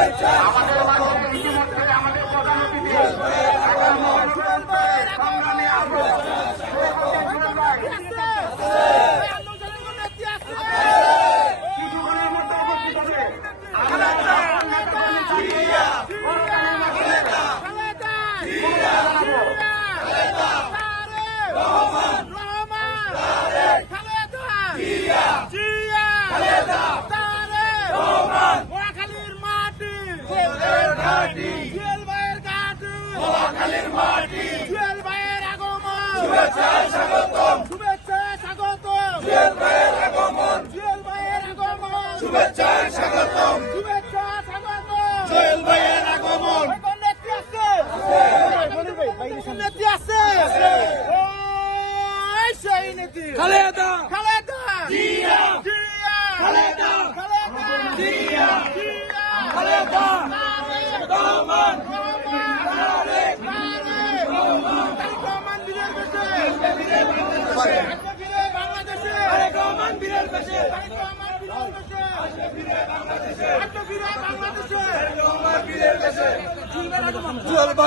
ইতিমধ্যে আমাদের প্রধান অতিথি ঢাকা মহানগর সংগ্রামী কিছুক্ষণের মধ্যে উপস্থিত হবে। খালেদা খালেদা জিয়া জিয়া খালেদা খালেদা জিয়া জিয়া খালেদা রহমান রহমান বিজয় করছে